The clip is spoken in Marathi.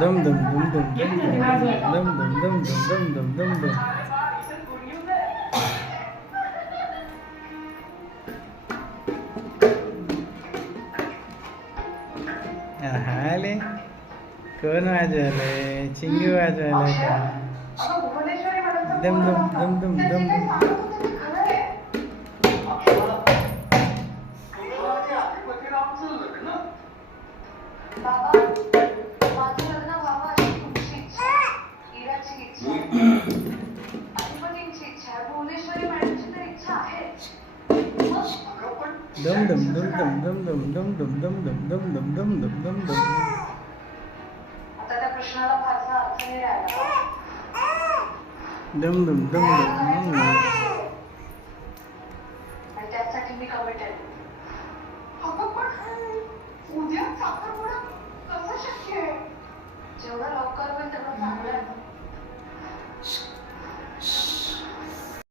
दम दम दम दम दम दम दम दम दम दम दम दम दम. आले कोण वाजवलंय? चिंगी वाजवायला का? दम दम दम दम दम दम. Dum dum dum dum dum dum dum dum dum dum dum dum dum dum dum dum. आता त्या प्रश्नाला फारसा अर्थ नाही राहिला. Dum dum dum dum.